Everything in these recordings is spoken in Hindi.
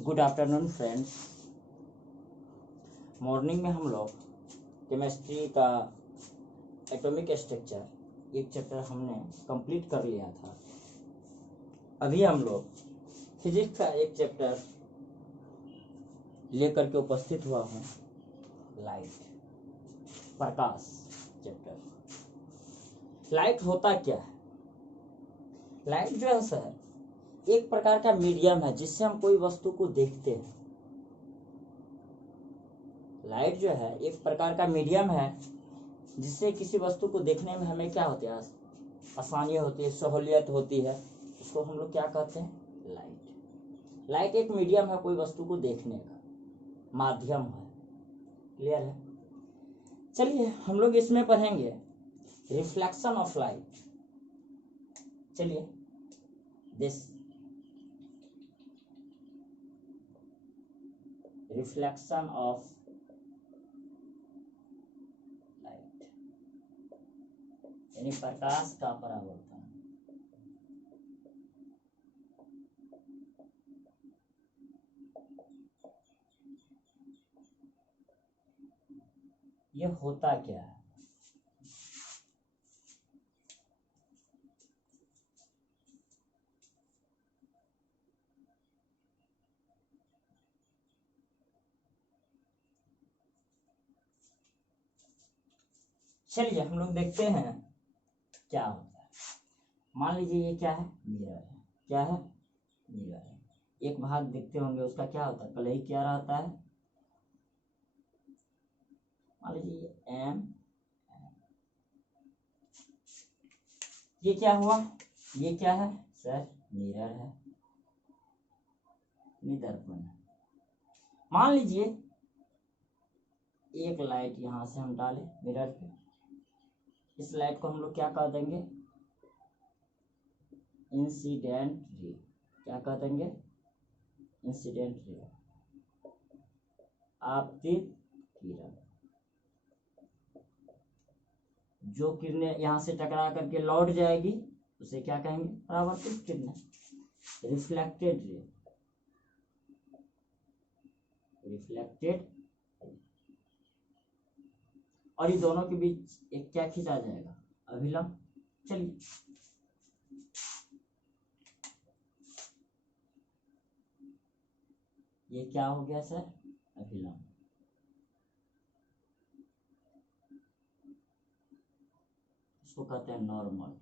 Good afternoon friends. मॉर्निंग में हम लोग केमिस्ट्री का एटॉमिक स्ट्रक्चर एक चैप्टर हमने कंप्लीट कर लिया था। अभी हम लोग फिजिक्स का एक चैप्टर लेकर के उपस्थित हुआ हूँ, लाइट, प्रकाश चैप्टर। लाइट होता क्या है? लाइट जो है सर एक प्रकार का मीडियम है जिससे हम कोई वस्तु को देखते हैं। लाइट जो है एक प्रकार का मीडियम है जिससे किसी वस्तु को देखने में हमें क्या होती है, आसानी होती है, सहूलियत होती है। उसको हम लोग क्या कहते हैं? लाइट। लाइट एक मीडियम है कोई वस्तु को देखने का, माध्यम है। क्लियर है? चलिए हम लोग इसमें पढ़ेंगे रिफ्लेक्शन ऑफ लाइट। चलिए दिस रिफ्लेक्शन ऑफ लाइट यानी प्रकाश का परावर्तन। ये होता क्या है? चलिए हम लोग देखते हैं क्या होता है। मान लीजिए ये क्या है? मिरर है। क्या है? मिरर है। एक भाग देखते होंगे, उसका क्या होता है? कलई क्या रहता है? मान लीजिए एम। ये क्या हुआ? ये क्या है सर? मिरर है, दर्पण है। मान लीजिए एक लाइट यहां से हम डालें मिरर पे। इस लाइट को हम लोग क्या कह देंगे? Incident ray. क्या कह देंगे? इंसिडेंट रे, आपतित किरण। जो किरणें यहां से टकरा करके लौट जाएगी उसे क्या कहेंगे? परावर्तित किरणें, रिफ्लेक्टेड रे। रिफ्लेक्टेड। और ये दोनों के बीच एक क्या खींचा जाएगा? अभिलंब। चलिए ये क्या हो गया सर? अभिलंब। इसको कहते हैं नॉर्मल।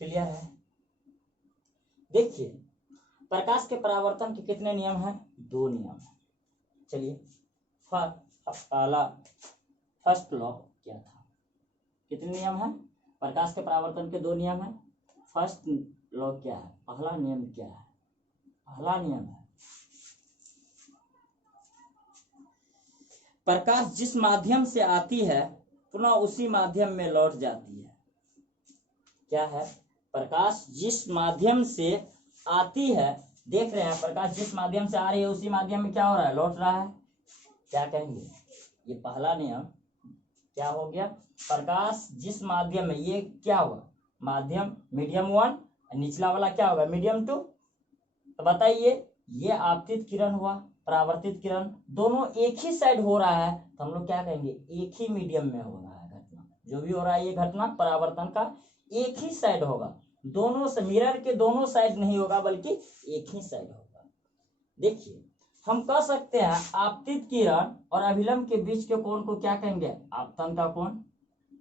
क्लियर है? देखिए प्रकाश के परावर्तन के कितने नियम हैं? 2 नियम हैं। चलिए पहला फर्स्ट लॉ क्या था? कितने नियम हैं? प्रकाश के परावर्तन के 2 नियम हैं। फर्स्ट लॉ क्या है? पहला नियम क्या है? पहला नियम है प्रकाश जिस माध्यम से आती है पुनः उसी माध्यम में लौट जाती है। क्या है? प्रकाश जिस माध्यम से आती है, देख रहे हैं प्रकाश जिस माध्यम से आ रही है उसी माध्यम में क्या हो रहा है? लौट रहा है। क्या कहेंगे? ये पहला नियम क्या हो गया? प्रकाश जिस माध्यम में, ये क्या हुआ? माध्यम मीडियम 1, निचला वाला क्या होगा? मीडियम 2। तो बताइए ये आपतित किरण हुआ, परावर्तित किरण, दोनों एक ही साइड हो रहा है तो हम लोग क्या कहेंगे? एक ही मीडियम में हो रहा है घटना। जो भी हो रहा है ये घटना परावर्तन का एक ही साइड होगा, दोनों से, मिरर के दोनों साइड नहीं होगा बल्कि एक ही साइड होगा। देखिए हम कह सकते हैं आपतित किरण और अभिलंब के बीच के कोण को क्या कहेंगे? आपतन का कोण।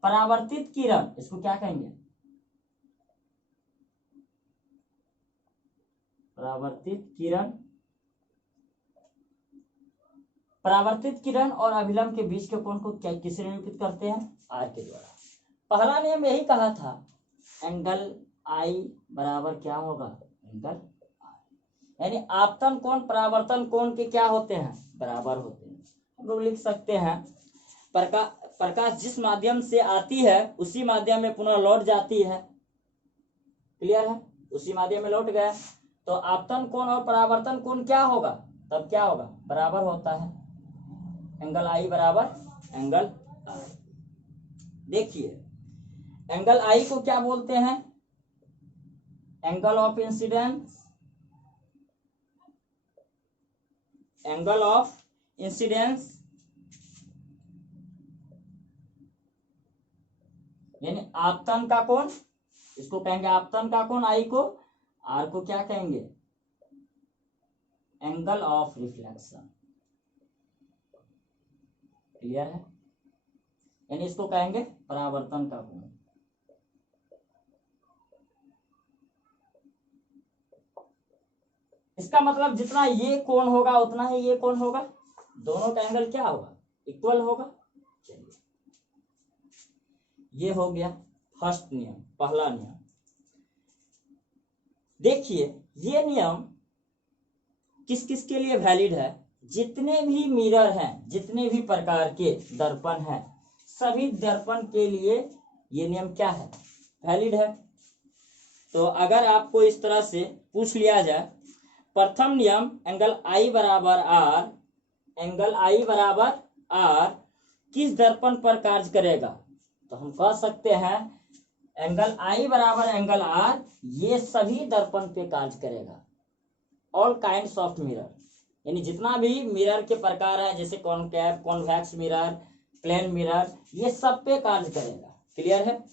परावर्तित किरण इसको क्या कहेंगे? परावर्तित किरण। परावर्तित किरण और अभिलंब के बीच के कोण को क्या किससे निरूपित करते हैं? आर के द्वारा। पहला नियम यही कहा था, एंगल आई बराबर क्या होगा? Angle R. यानी आपतन कोण परावर्तन कोण के क्या होते हैं? बराबर होते हैं। हम लोग लिख सकते हैं प्रकाश जिस माध्यम से आती है उसी माध्यम में पुनः लौट जाती है। क्लियर है? उसी माध्यम में लौट गया तो आपतन कोण और परावर्तन कोण क्या होगा? तब क्या होगा? बराबर होता है। एंगल आई बराबर एंगल आर। देखिए एंगल आई को क्या बोलते हैं? Angle of incidence, angle of incidence यानी आपतन का कोण, इसको कहेंगे आपतन का कोण आई को, आर को क्या कहेंगे, एंगल ऑफ रिफ्लेक्शन। क्लियर है? यानी इसको कहेंगे परावर्तन का कोण। इसका मतलब जितना ये कोण होगा उतना ही ये कोण होगा, दोनों का एंगल क्या होगा, इक्वल होगा। चलिए ये हो गया फर्स्ट नियम, पहला नियम। देखिए ये नियम किस किस के लिए वैलिड है, जितने भी मिरर हैं, जितने भी प्रकार के दर्पण हैं, सभी दर्पण के लिए ये नियम क्या है, वैलिड है। तो अगर आपको इस तरह से पूछ लिया जाए, प्रथम नियम एंगल आई बराबर आर, एंगल आई बराबर आर किस दर्पण पर कार्य करेगा, तो हम कह सकते हैं एंगल आई बराबर एंगल आर ये सभी दर्पण पे कार्य करेगा। ऑल काइंड्स ऑफ मिरर, यानी जितना भी मिरर के प्रकार है, जैसे concave, convex mirror, plane mirror, ये सब पे कार्य करेगा। क्लियर है?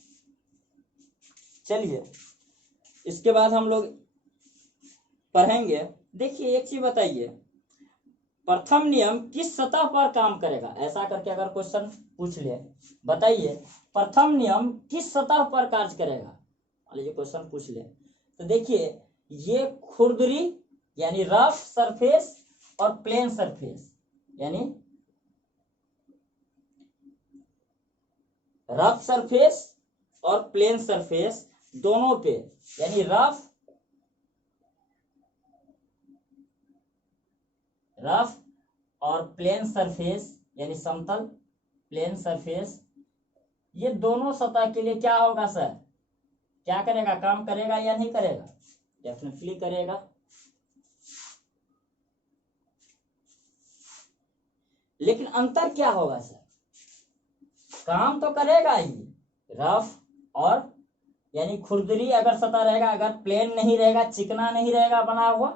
चलिए इसके बाद हम लोग पढ़ेंगे। देखिए एक चीज बताइए, प्रथम नियम किस सतह पर काम करेगा, ऐसा करके अगर क्वेश्चन पूछ ले, बताइए प्रथम नियम किस सतह पर कार्य करेगा, मान लीजिए क्वेश्चन पूछ ले, तो देखिए ये खुरदरी यानी रफ सरफेस और प्लेन सरफेस, यानी रफ सरफेस और प्लेन सरफेस दोनों पे, यानी रफ और प्लेन सरफेस यानी समतल प्लेन सरफेस, ये दोनों सतह के लिए क्या होगा सर, क्या करेगा, काम करेगा या नहीं करेगा, डेफिनेटली करेगा। लेकिन अंतर क्या होगा सर, काम तो करेगा ही, रफ और यानी खुरदरी अगर सतह रहेगा, अगर प्लेन नहीं रहेगा, चिकना नहीं रहेगा बना हुआ,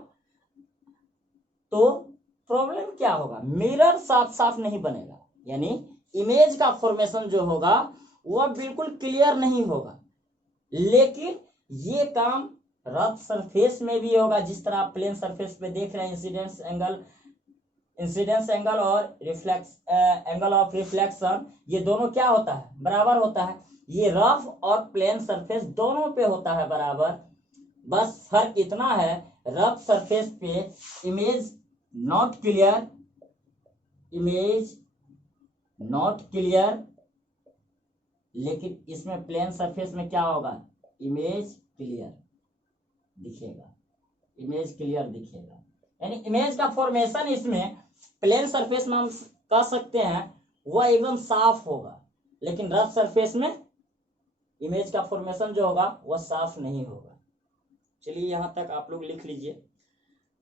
तो प्रॉब्लम क्या होगा, मिरर साफ साफ नहीं बनेगा, यानी इमेज का फॉर्मेशन जो होगा वह बिल्कुल क्लियर नहीं होगा। लेकिन ये काम रफ सरफेस में भी होगा, जिस तरह आप प्लेन सरफेस पे देख रहे हैं, इंसिडेंस एंगल और एंगल ऑफ रिफ्लेक्शन, ये दोनों क्या होता है, बराबर होता है। ये रफ और प्लेन सरफेस दोनों पे होता है बराबर, बस फर्क इतना है, रफ सरफेस पे इमेज नॉट क्लियर, लेकिन इसमें प्लेन सरफेस में क्या होगा, इमेज क्लियर दिखेगा, यानी इमेज का फॉर्मेशन इसमें प्लेन सरफेस में हम कह सकते हैं वह एकदम साफ होगा, लेकिन रफ सरफेस में इमेज का फॉर्मेशन जो होगा वह साफ नहीं होगा। चलिए यहां तक आप लोग लिख लीजिए।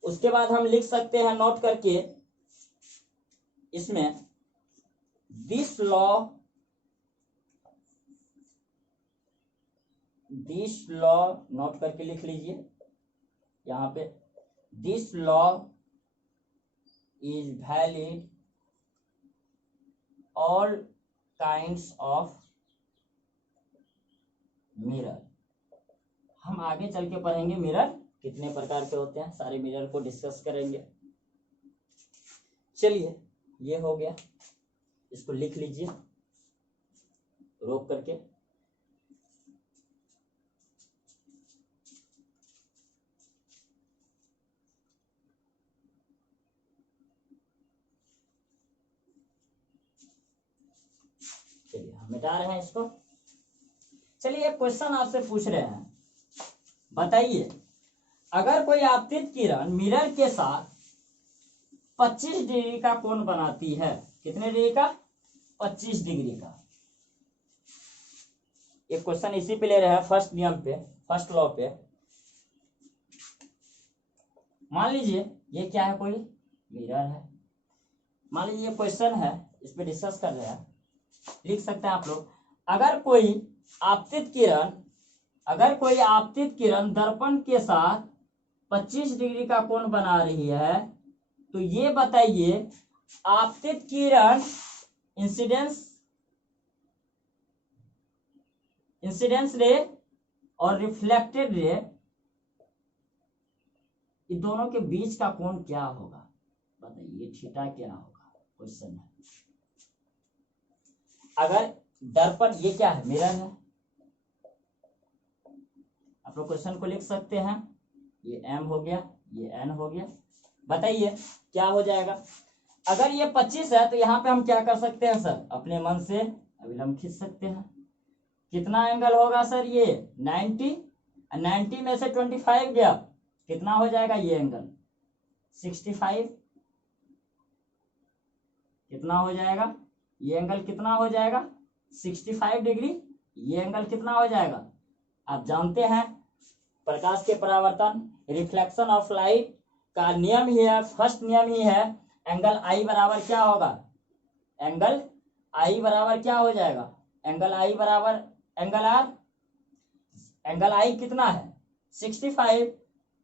उसके बाद हम लिख सकते हैं नोट करके, इसमें दिस लॉ नोट करके लिख लीजिए यहाँ पे, this law is valid all kinds of mirror. हम आगे चल के पढ़ेंगे मिरर कितने प्रकार के होते हैं, सारे मिरर को डिस्कस करेंगे। चलिए ये हो गया, इसको लिख लीजिए रोक करके। चलिए हम मिटा रहे हैं इसको। चलिए एक क्वेश्चन आपसे पूछ रहे हैं, बताइए अगर कोई आपतित किरण मिरर के साथ 25 डिग्री का कोण बनाती है, कितने डिग्री का, 25 डिग्री का। एक क्वेश्चन इसी पे ले रहे हैं, फर्स्ट नियम पे, फर्स्ट लॉ पे। मान लीजिए ये क्या है, कोई मिरर है, मान लीजिए ये क्वेश्चन है, इस पे डिस्कस कर रहे हैं। लिख सकते हैं आप लोग, अगर कोई आपतित किरण अगर कोई आपतित किरण दर्पण के साथ 25 डिग्री का कोण बना रही है तो ये बताइए आपतित किरण इंसिडेंस रे और रिफ्लेक्टेड रे, इन दोनों के बीच का कोण क्या होगा? बताइए थीटा क्या होगा? क्वेश्चन है। अगर दर्पण, ये क्या है? मिरर है। आप लोग क्वेश्चन को लिख सकते हैं। ये m हो गया, ये n हो गया। बताइए क्या हो जाएगा? अगर ये 25 है तो यहाँ पे हम क्या कर सकते हैं सर? अपने मन से अभिलंब खींच सकते हैं। कितना एंगल होगा सर? ये 90, 90 में से 25 गया, कितना हो जाएगा ये एंगल? 65। कितना हो जाएगा ये एंगल? कितना हो जाएगा? 65 डिग्री। ये एंगल कितना हो जाएगा? आप जानते हैं प्रकाश के परावर्तन, रिफ्लेक्शन ऑफ लाइट का नियम ही है, फर्स्ट नियम ही है, एंगल आई बराबर क्या होगा? एंगल आई बराबर क्या हो जाएगा? एंगल आई बराबर एंगल आर। एंगल आई कितना है? 65।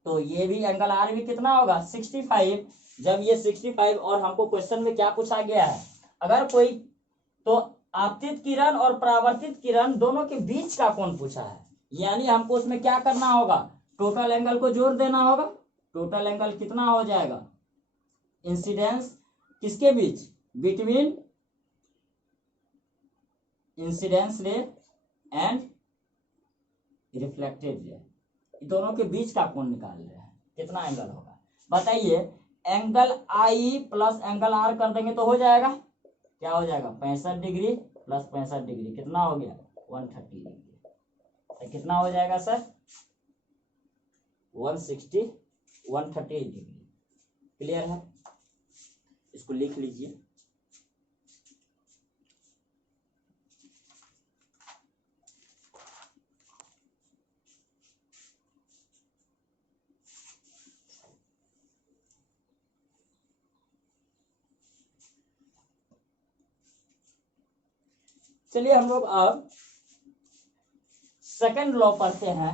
तो ये भी एंगल आर भी कितना होगा? 65। जब ये 65, और हमको क्वेश्चन में क्या पूछा गया है? अगर कोई, तो आपतित किरण और परावर्तित किरण दोनों के बीच का कोण पूछा है, यानी हमको उसमें क्या करना होगा? टोटल एंगल को जोड़ देना होगा। टोटल एंगल कितना हो जाएगा? इंसिडेंस किसके बीच? Between incidence ray and reflected ray, दोनों के बीच का कोण निकाल रहे हैं, कितना एंगल होगा? बताइए। Angle I plus angle R कर देंगे तो हो जाएगा, क्या हो जाएगा? 65 डिग्री प्लस 65 डिग्री, कितना हो गया? 130 डिग्री। तो कितना हो जाएगा सर? 130 डिग्री। क्लियर है? इसको लिख लीजिए। चलिए हम लोग अब सेकंड लॉ पढ़ते हैं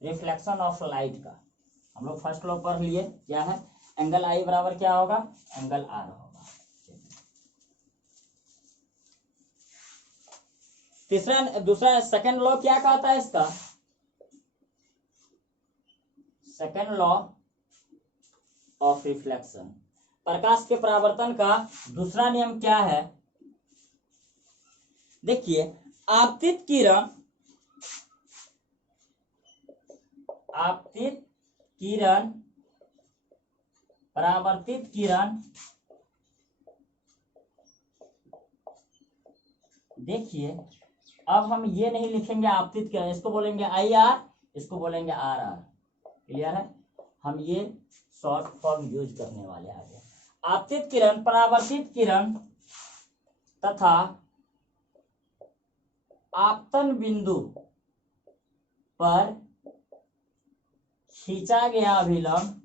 रिफ्लेक्शन ऑफ लाइट का। हम लोग फर्स्ट लॉ पढ़ लिए, क्या है? एंगल आई बराबर क्या होगा? एंगल आर होगा। दूसरा सेकंड लॉ क्या कहता है इसका? सेकंड लॉ ऑफ रिफ्लेक्शन, प्रकाश के परावर्तन का दूसरा नियम क्या है? देखिए, आपतित किरण परावर्तित किरण, देखिए अब हम ये नहीं लिखेंगे आपतित किरण, इसको बोलेंगे आई आर, इसको बोलेंगे आर आर। क्लियर है? हम ये शॉर्ट फॉर्म यूज करने वाले आगे। आपतित किरण, परावर्तित किरण तथा आपतन बिंदु पर खींचा गया अभिलंब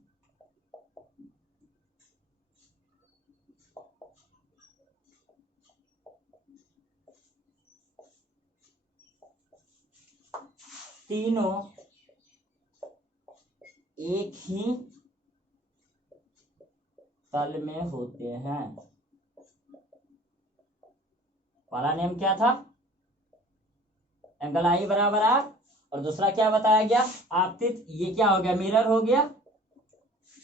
तीनों एक ही तल में होते हैं। पहला नियम क्या था? एंगल आई बराबर आर, और दूसरा क्या बताया गया? आपतित, ये क्या हो गया? मिरर हो गया।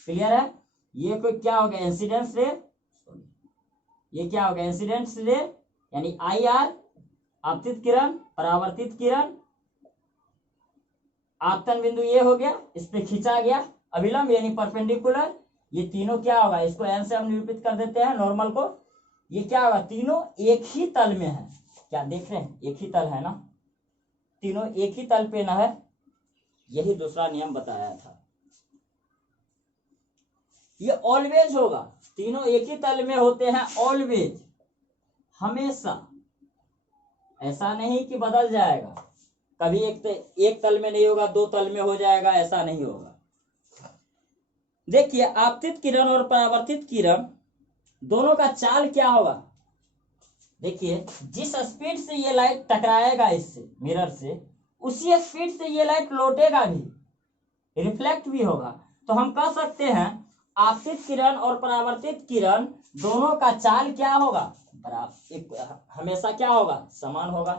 क्लियर है? ये कोई क्या हो गया? इंसिडेंस रे। ये क्या हो गया? इंसिडेंस रे, यानी आई आर, आपतित किरण, परावर्तित किरण, आपतन बिंदु ये हो गया, इस पे खींचा गया अभिलंब यानी परपेंडिकुलर। ये तीनों क्या होगा? इसको एन से हम निरूपित कर देते हैं नॉर्मल को। ये क्या होगा? तीनों एक ही तल में है। क्या देख रहे हैं? एक ही तल है ना, तीनों एक ही तल पे ना है। यही दूसरा नियम बताया था। ये ऑलवेज होगा, तीनों एक ही तल में होते हैं ऑलवेज, हमेशा। ऐसा नहीं कि बदल जाएगा, कभी एक तल में नहीं होगा, दो तल में हो जाएगा, ऐसा नहीं होगा। देखिए, आपतित किरण और परावर्तित किरण दोनों का चाल क्या होगा? देखिए, जिस स्पीड से ये लाइट टकराएगा इससे, मिरर से, उसी स्पीड से ये लाइट लौटेगा भी, रिफ्लेक्ट भी होगा। तो हम कह सकते हैं आपतित किरण और परावर्तित किरण दोनों का चाल क्या होगा, बराबर, हमेशा क्या होगा, समान होगा।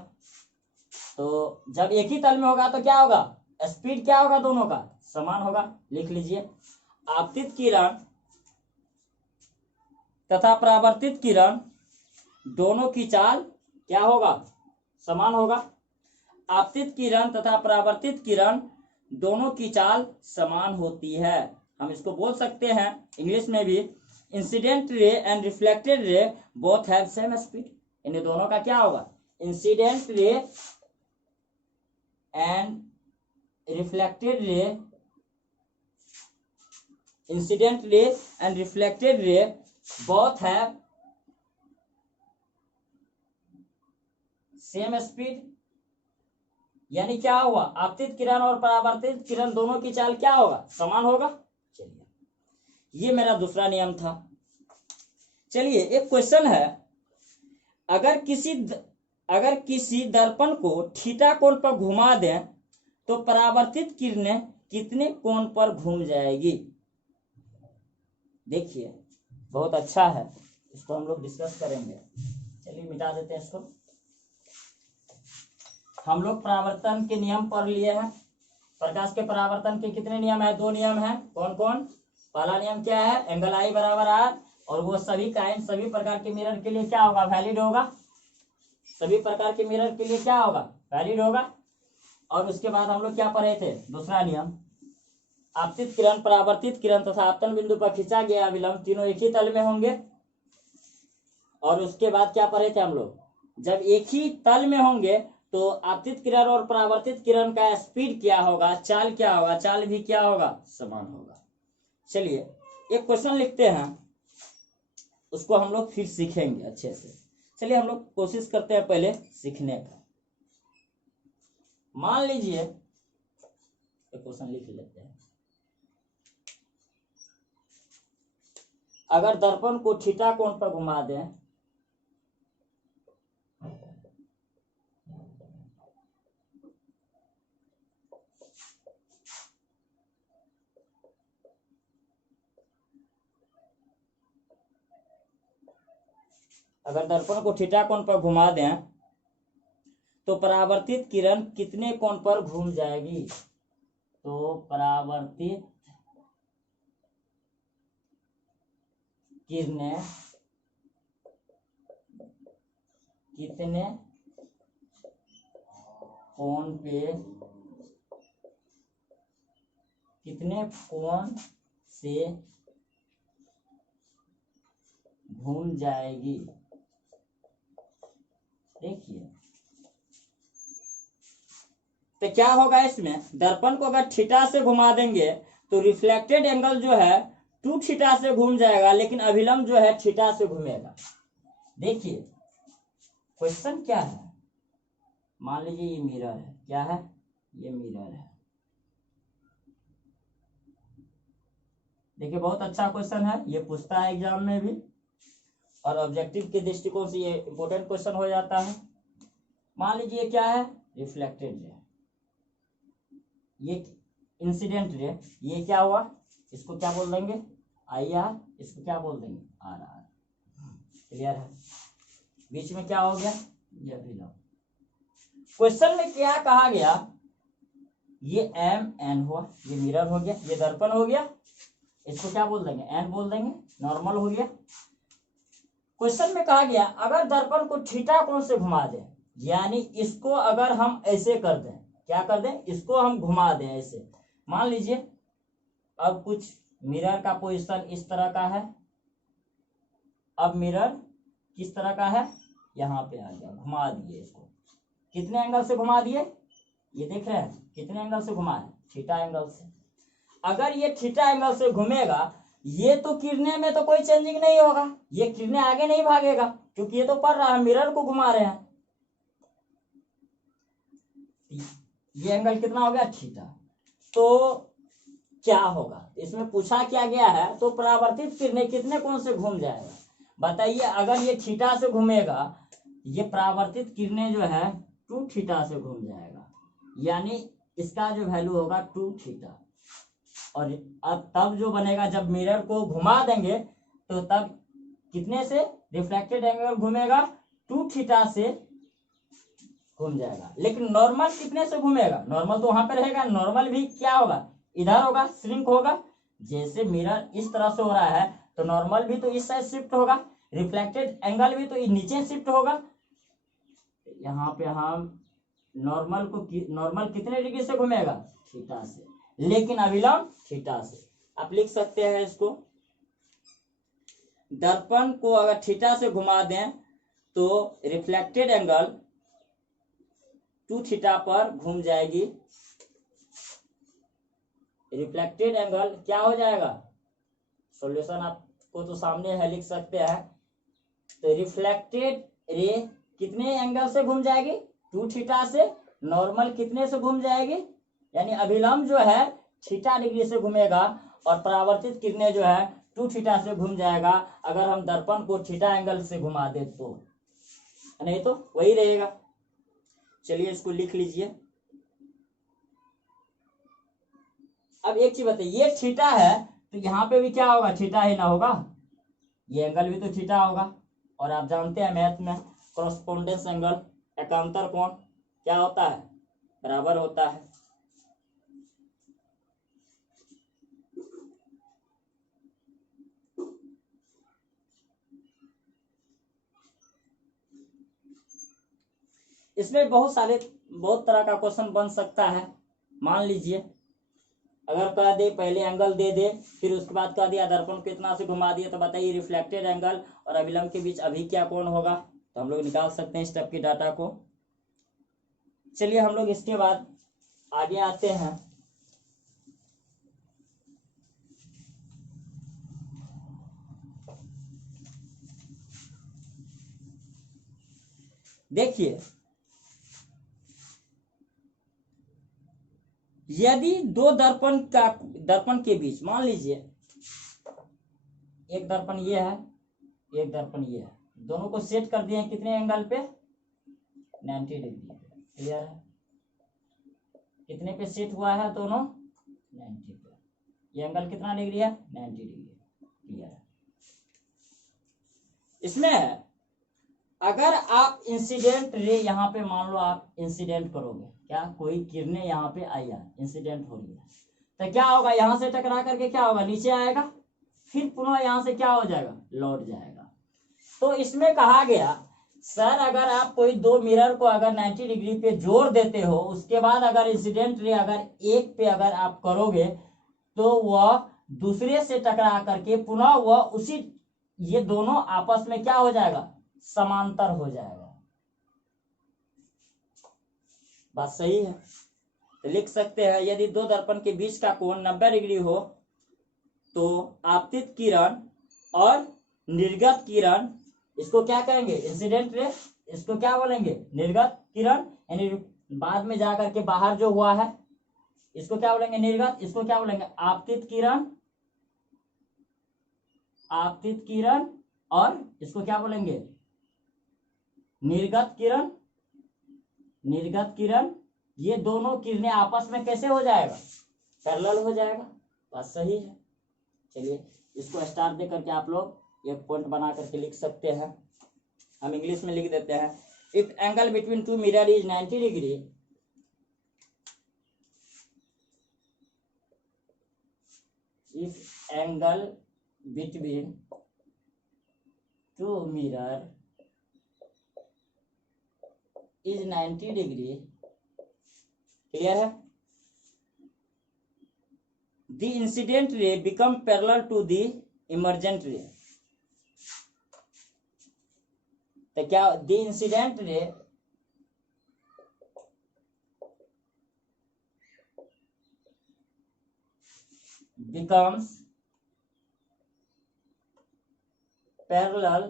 तो जब एक ही तल में होगा तो क्या होगा, स्पीड क्या होगा, दोनों का समान होगा। लिख लीजिए, आपतित किरण तथा परावर्तित किरण दोनों की चाल क्या होगा, समान होगा। आपतित किरण तथा परावर्तित किरण दोनों की चाल समान होती है। हम इसको बोल सकते हैं इंग्लिश में भी, incident ray and reflected ray both have same speed. इन दोनों का क्या होगा, incident ray and reflected ray, incident ray and reflected ray both have same speed. यानी क्या हुआ, आपतित किरण और परावर्तित किरण दोनों की चाल क्या होगा, समान होगा। चलिए, ये मेरा दूसरा नियम था। चलिए, एक क्वेश्चन है, अगर किसी दर्पण को थीटा कोण पर घुमा दें तो परावर्तित किरणें कितने कोण पर घूम जाएगी। देखिए, बहुत अच्छा है, इसको हम लोग डिस्कस करेंगे। चलिए, मिटा देते हैं इसको। हम लोग परावर्तन के नियम पढ़ लिए हैं। प्रकाश के परावर्तन के कितने नियम है, 2 नियम है। कौन कौन, पहला नियम क्या है, एंगल आई बराबर आर, और वो सभी काइंड, सभी प्रकार के मिरर के लिए क्या होगा, वैलिड होगा। सभी प्रकार के मिरर के लिए क्या होगा, वैलिड होगा। और उसके बाद हम लोग क्या पढ़े थे, दूसरा नियम, आपतित किरण, परावर्तित किरण तथा आपतन बिंदु पर खींचा गया अभिलंब तीनों एक ही तल में होंगे। और उसके बाद क्या पढ़े थे हम लोग, जब एक ही तल में होंगे तो आपतित किरण और परावर्तित किरण का स्पीड क्या होगा, चाल क्या होगा, चाल भी क्या होगा, समान होगा। चलिए, एक क्वेश्चन लिखते हैं, उसको हम लोग फिर सीखेंगे अच्छे से। चलिए, हम लोग कोशिश करते हैं पहले सीखने का। मान लीजिए, एक क्वेश्चन लिख लेते हैं, अगर दर्पण को थीटा कोण पर घुमा दें तो परावर्तित किरण कितने कोण पर घूम जाएगी। तो परावर्तित किरणें कितने कोण पे, कितने कोण से घूम जाएगी। देखिए, तो क्या होगा, इसमें दर्पण को अगर थीटा से घुमा देंगे तो रिफ्लेक्टेड एंगल जो है 2 थीटा से घूम जाएगा, लेकिन अभिलंब जो है थीटा से घूमेगा। देखिए, क्वेश्चन क्या है, मान लीजिए ये मिरर है, क्या है, ये मिरर है। देखिए, बहुत अच्छा क्वेश्चन है, ये पूछता है एग्जाम में भी, और ऑब्जेक्टिव के दृष्टिकोण से ये इंपॉर्टेंट क्वेश्चन हो जाता है। मान लीजिए क्या है, रिफ्लेक्टेड रे, ये इंसिडेंट रे, ये क्या हुआ, इसको क्या बोल देंगे, आई आर, इसको क्या बोल देंगे, आर आर। क्लियर है, बीच में क्या हो गया, ये अभिलंब। क्वेश्चन में क्या कहा गया, ये एम एन हुआ, ये मिरर हो गया, ये दर्पण हो गया, इसको क्या बोल देंगे, एन बोल देंगे, नॉर्मल हो गया। क्वेश्चन में कहा गया अगर दर्पण को थीटा कोण से घुमा दें, यानी इसको अगर हम ऐसे कर दें, क्या कर दें, इसको हम घुमा दें ऐसे। मान लीजिए अब कुछ मिरर का पोजीशन इस तरह का है, अब मिरर किस तरह का है, यहाँ पे आ गया, घुमा दिए इसको। कितने एंगल से घुमा दिए, ये देख रहे हैं, कितने एंगल से घुमा है, थीटा एंगल से। अगर ये थीटा एंगल से घूमेगा, ये तो किरणें में तो कोई चेंजिंग नहीं होगा, ये किरणें आगे नहीं भागेगा, क्योंकि ये तो पड़ रहा है, मिरर को घुमा रहे हैं। ये एंगल कितना हो गया, थीटा। तो क्या होगा, इसमें पूछा क्या गया है, तो परावर्तित किरणें कितने कोण से घूम जाएगा। बताइए, अगर ये थीटा से घूमेगा, ये परावर्तित किरणें जो है 2 थीटा से घूम जाएगा। यानी इसका जो वैल्यू होगा 2 थीटा। और अब तब जो बनेगा जब मिरर को घुमा देंगे तो तब कितने से रिफ्लेक्टेड एंगल घूमेगा, 2 थीटा से घूम जाएगा। लेकिन नॉर्मल कितने से घूमेगा, नॉर्मल तो वहां पे रहेगा, नॉर्मल भी क्या होगा, इधर होगा, श्रिंक होगा। जैसे मिरर इस तरह से हो रहा है तो नॉर्मल भी तो इस साइड शिफ्ट होगा, रिफ्लेक्टेड एंगल भी तो नीचे शिफ्ट होगा। यहाँ पे हम नॉर्मल कितने डिग्री से घूमेगा, थीटा से, लेकिन अभिलंब थीटा से। आप लिख सकते हैं इसको, दर्पण को अगर थीटा से घुमा दें तो रिफ्लेक्टेड एंगल 2 थीटा पर घूम जाएगी। रिफ्लेक्टेड एंगल क्या हो जाएगा, सॉल्यूशन आपको तो सामने है, लिख सकते हैं। तो रिफ्लेक्टेड रे कितने एंगल से घूम जाएगी, 2 थीटा से। नॉर्मल कितने से घूम जाएगी, यानी अभिलंब जो है थीटा डिग्री से घूमेगा और परावर्तित किरणें जो है 2 थीटा से घूम जाएगा। अगर हम दर्पण को थीटा एंगल से घुमा दे तो, नहीं तो वही रहेगा। चलिए इसको लिख लीजिए। अब एक चीज बताइए, ये थीटा है तो यहाँ पे भी क्या होगा, थीटा ही ना होगा, ये एंगल भी तो थीटा होगा। और आप जानते हैं मैथ में कॉरेस्पोंडेंस एंगल, एकांतर कोण क्या होता है, बराबर होता है। इसमें बहुत तरह का क्वेश्चन बन सकता है। मान लीजिए अगर कह दे पहले एंगल दे दे, फिर उसके बाद कह दिया दर्पण कितना से घुमा दिया, तो बताइए रिफ्लेक्टेड एंगल और अभिलंब के बीच अभी क्या कोण होगा, तो हम लोग निकाल सकते हैं स्टेप की डाटा को। चलिए हम लोग इसके बाद आगे आते हैं। देखिए यदि दो दर्पण के बीच, मान लीजिए एक दर्पण ये है, एक दर्पण ये है, दोनों को सेट कर दिए कितने एंगल पे, 90 डिग्री पे। क्लियर है, कितने पे सेट हुआ है दोनों, 90 पे। ये एंगल कितना डिग्री है, 90 डिग्री। क्लियर है। इसमें अगर आप इंसिडेंट रे यहाँ पे मान लो आप इंसिडेंट करोगे, क्या कोई किरणें यहाँ पे आई है, इंसिडेंट हो रही है, तो क्या होगा, यहां से टकरा करके क्या होगा, नीचे आएगा, फिर पुनः यहां से क्या हो जाएगा, लौट जाएगा। तो इसमें कहा गया सर अगर आप कोई दो मिरर को अगर 90 डिग्री पे जोड़ देते हो, उसके बाद अगर इंसिडेंट रे अगर एक पे अगर आप करोगे तो वह दूसरे से टकरा करके पुनः वह उसी, ये दोनों आपस में क्या हो जाएगा, समांतर हो जाएगा। बात सही है। तो लिख सकते हैं यदि दो दर्पण के बीच का कोण 90 डिग्री हो तो आपतित किरण और निर्गत किरण, इसको क्या कहेंगे, इंसिडेंट रे, इसको क्या बोलेंगे, निर्गत किरण, यानी बाद में जाकर के बाहर जो हुआ है इसको क्या बोलेंगे, निर्गत, इसको क्या बोलेंगे, आपतित किरण, आपतित किरण, और इसको क्या बोलेंगे, निर्गत किरण, निर्गत किरण। ये दोनों किरणें आपस में कैसे हो जाएगा, पैरेलल हो जाएगा। बात सही है। चलिए इसको स्टार दे करके आप लोग एक पॉइंट बना करके लिख सकते हैं। हम इंग्लिश में लिख देते हैं, if angle between two mirror is 90 degree, if angle between two mirror is 90 degree, clear है, the incident ray become parallel to the emergent ray। तो क्या the incident ray becomes parallel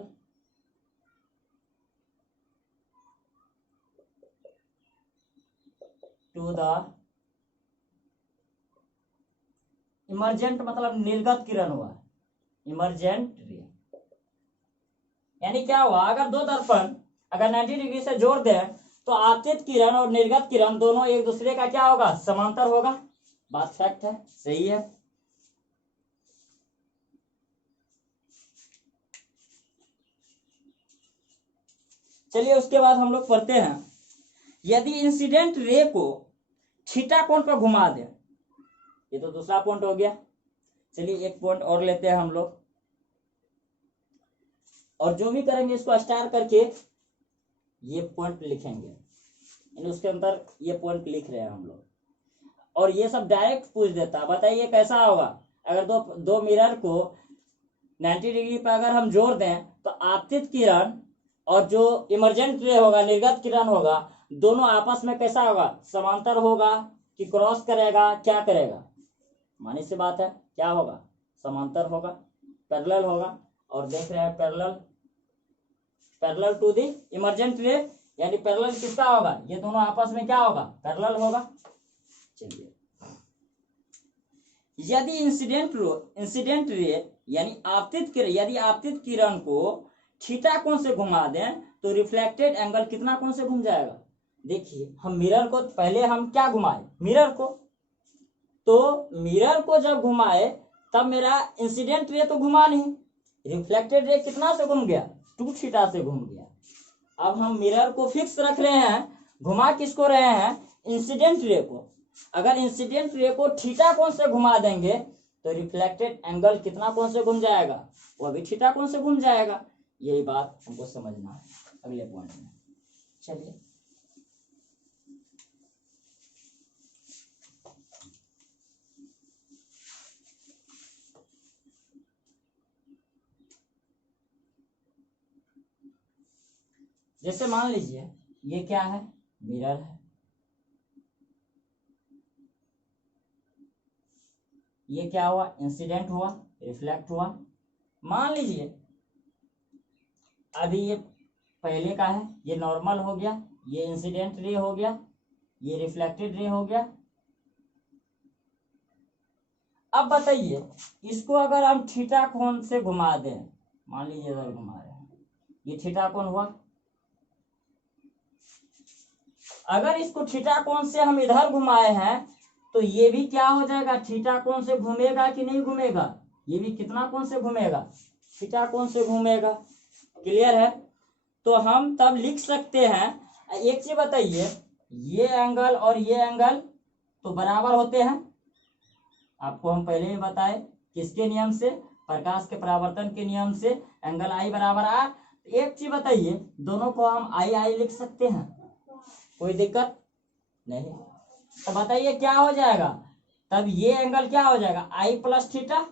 to the emergent, मतलब निर्गत किरण हुआ, इमर्जेंट रे। यानी क्या हुआ, अगर दो दर्पण अगर 90 डिग्री से जोड़ दें तो आपतित किरण और निर्गत किरण दोनों एक दूसरे का क्या होगा, समांतर होगा। बात फैक्ट है, सही है। चलिए उसके बाद हम लोग पढ़ते हैं, यदि इंसिडेंट रे को थीटा कोण पर घुमा दें, ये तो दूसरा पॉइंट हो गया। चलिए एक पॉइंट और लेते हैं हम लोग, और जो भी करेंगे इसको स्टार करके ये पॉइंट लिखेंगे, यानी उसके अंदर ये पॉइंट लिख रहे हैं हम लोग, और ये सब डायरेक्ट पूछ देता। बताइए कैसा होगा अगर दो मिरर को 90 डिग्री पर अगर हम जोड़ दें, तो आपतित किरण और जो इमर्जेंट रे होगा, निर्गत किरण होगा, दोनों आपस में कैसा होगा, समांतर होगा कि क्रॉस करेगा, क्या करेगा, मानी सी बात है, क्या होगा, समांतर होगा, पैरेलल होगा। और देख रहे हैं पैरेलल टू दी इमर्जेंट रे, यानी पैरेलल किसका होगा, ये दोनों आपस में क्या होगा, पैरेलल होगा। चलिए, यदि इंसिडेंट रे यानी आपतित किरण, यदि आपतित किरण को थीटा कोण से घुमा दें, तो रिफ्लेक्टेड एंगल कितना कोण से घूम जाएगा। देखिए हम मिरर को पहले हम क्या घुमाए, मिरर को, तो मिरर को जब घुमाए तब मेरा इंसिडेंट रे तो घुमा नहीं, रिफ्लेक्टेड रे कितना से घूम गया, 2 थीटा से घूम गया। अब हम मिरर को फिक्स रख रहे हैं, घुमा किसको रहे हैं, इंसिडेंट रे को। अगर इंसिडेंट रे को थीटा कोण से घुमा देंगे तो रिफ्लेक्टेड एंगल कितना कोण से घूम जाएगा, वो भी थीटा कोण से घूम जाएगा। यही बात हमको समझना है अगले पॉइंट में। चलिए जैसे मान लीजिए ये क्या है, मिरर है, ये क्या हुआ, इंसिडेंट हुआ, रिफ्लेक्ट हुआ। मान लीजिए अभी ये पहले का है, ये नॉर्मल हो गया, ये इंसिडेंट रे हो गया, ये रिफ्लेक्टेड रे हो गया। अब बताइए इसको अगर हम थीटा कोण से घुमा दें, मान लीजिए इधर घुमा रहे हैं, ये थीटा कोण हुआ। अगर इसको थीटा कोण से हम इधर घुमाए हैं तो ये भी क्या हो जाएगा, थीटा कोण से घूमेगा कि नहीं घूमेगा, ये भी कितना कोण से घूमेगा, थीटा कोण से घूमेगा। क्लियर है। तो हम तब लिख सकते हैं, एक चीज बताइए, ये एंगल और ये एंगल तो बराबर होते हैं, आपको हम पहले ही बताए किसके नियम से, प्रकाश के परावर्तन के नियम से, एंगल आई बराबर आर। एक चीज बताइए, दोनों को हम आई आई लिख सकते हैं, कोई दिक्कत नहीं। तो बताइए क्या हो जाएगा, तब ये एंगल क्या हो जाएगा, आई प्लस थीटा,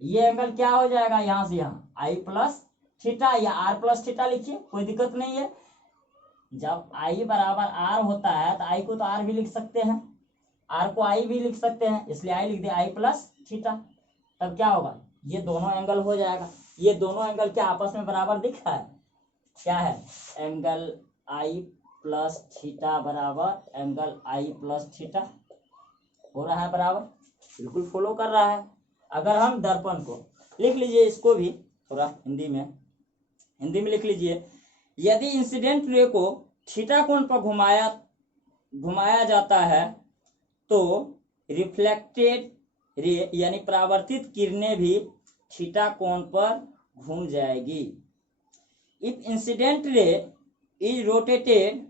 ये एंगल क्या हो जाएगा, यहां से यहां आई प्लस थीटा, या आर प्लस थीटा लिखिए, कोई दिक्कत नहीं है। जब आई बराबर आर होता है तो आई को तो आर भी लिख सकते हैं, आर को आई भी लिख सकते हैं, इसलिए आई लिख दिया, आई प्लस थीटा। तब क्या होगा, ये दोनों एंगल हो जाएगा। ये दोनों एंगल क्या आपस में बराबर दिख रहा है, क्या है, एंगल आई प्लस थीटा बराबर एंगल आई प्लस थीटा हो रहा है बराबर, बिल्कुल फॉलो कर रहा है। अगर हम दर्पण को लिख लीजिए, इसको भी थोड़ा हिंदी में लिख लीजिए, यदि इंसिडेंट रे को थीटा कोण पर घुमाया जाता है तो रिफ्लेक्टेड रे यानी परावर्तित किरणें भी थीटा कोण पर घूम जाएगी। If incident ray is rotated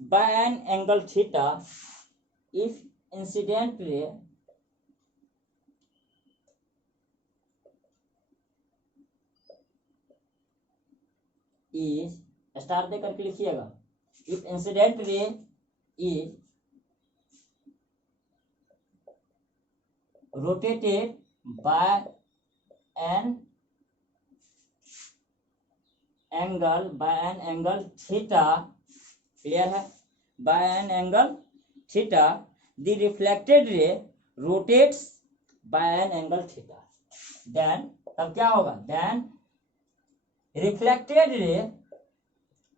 by an angle theta, if incident ray is, star दे करके लिखिएगा, if incident ray is rotated by an angle theta, clear है, by an angle theta, the reflected ray rotates by an angle theta, then तब क्या होगा, देन रिफ्लेक्टेड रे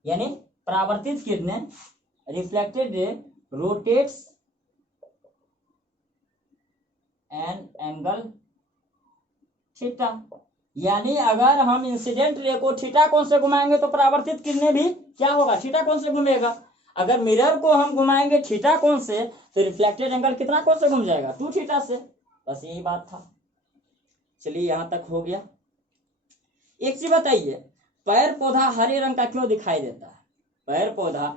यानी परावर्तित किरणें, reflected ray rotates N angle theta. यानी अगर हम इंसिडेंट रे को थीटा कोण से घुमाएंगे तो परावर्तित किरणें भी क्या होगा, थीटा कोण से घूमेगा। अगर मिरर को हम घुमाएंगे थीटा कोण से तो रिफ्लेक्टेड एंगल कितना कोण से घूम जाएगा, 2 थीटा से। बस यही बात था। चलिए यहां तक हो गया। एक चीज बताइए, पेड़ पौधा हरे रंग का क्यों दिखाई देता है? पेड़ पौधा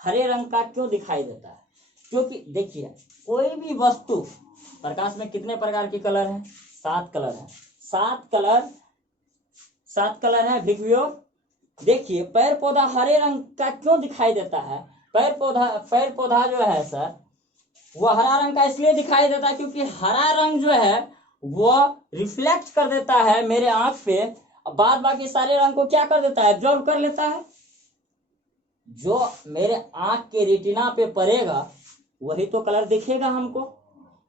हरे रंग का क्यों दिखाई देता है? क्योंकि देखिए कोई भी वस्तु, प्रकाश में कितने प्रकार के कलर हैं? 7 कलर है। 7 कलर है विकियो। देखिए पेड़ पौधा हरे रंग का क्यों दिखाई देता है? पेड़ पौधा जो है सर, वो हरा रंग का इसलिए दिखाई देता है क्योंकि हरा रंग जो है वो रिफ्लेक्ट कर देता है मेरे आंख पे, बाद बाकी सारे रंग को क्या कर देता है, एब्जॉर्ब कर लेता है। जो मेरे आंख के रेटिना पे पड़ेगा वही तो कलर दिखेगा हमको,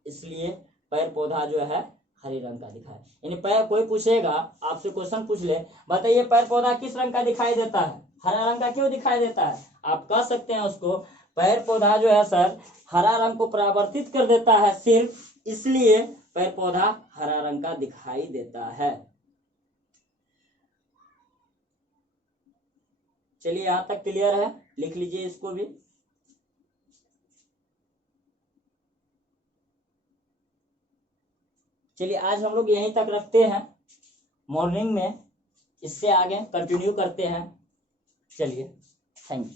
इसलिए पेड़ पौधा जो है हरे रंग का दिखाई। यानी कोई पूछेगा आपसे, क्वेश्चन पूछ ले, बताइए पेड़ पौधा किस रंग का दिखाई देता है, हरा रंग का क्यों दिखाई देता है? आप कह सकते हैं उसको, पेड़ पौधा जो है सर हरा रंग को परावर्तित कर देता है, सिर्फ इसलिए पेड़ पौधा हरा रंग का दिखाई देता है। चलिए यहां तक क्लियर है, लिख लीजिए इसको भी। चलिए आज हम लोग यहीं तक रखते हैं, मॉर्निंग में इससे आगे कंटिन्यू करते हैं। चलिए थैंक यू।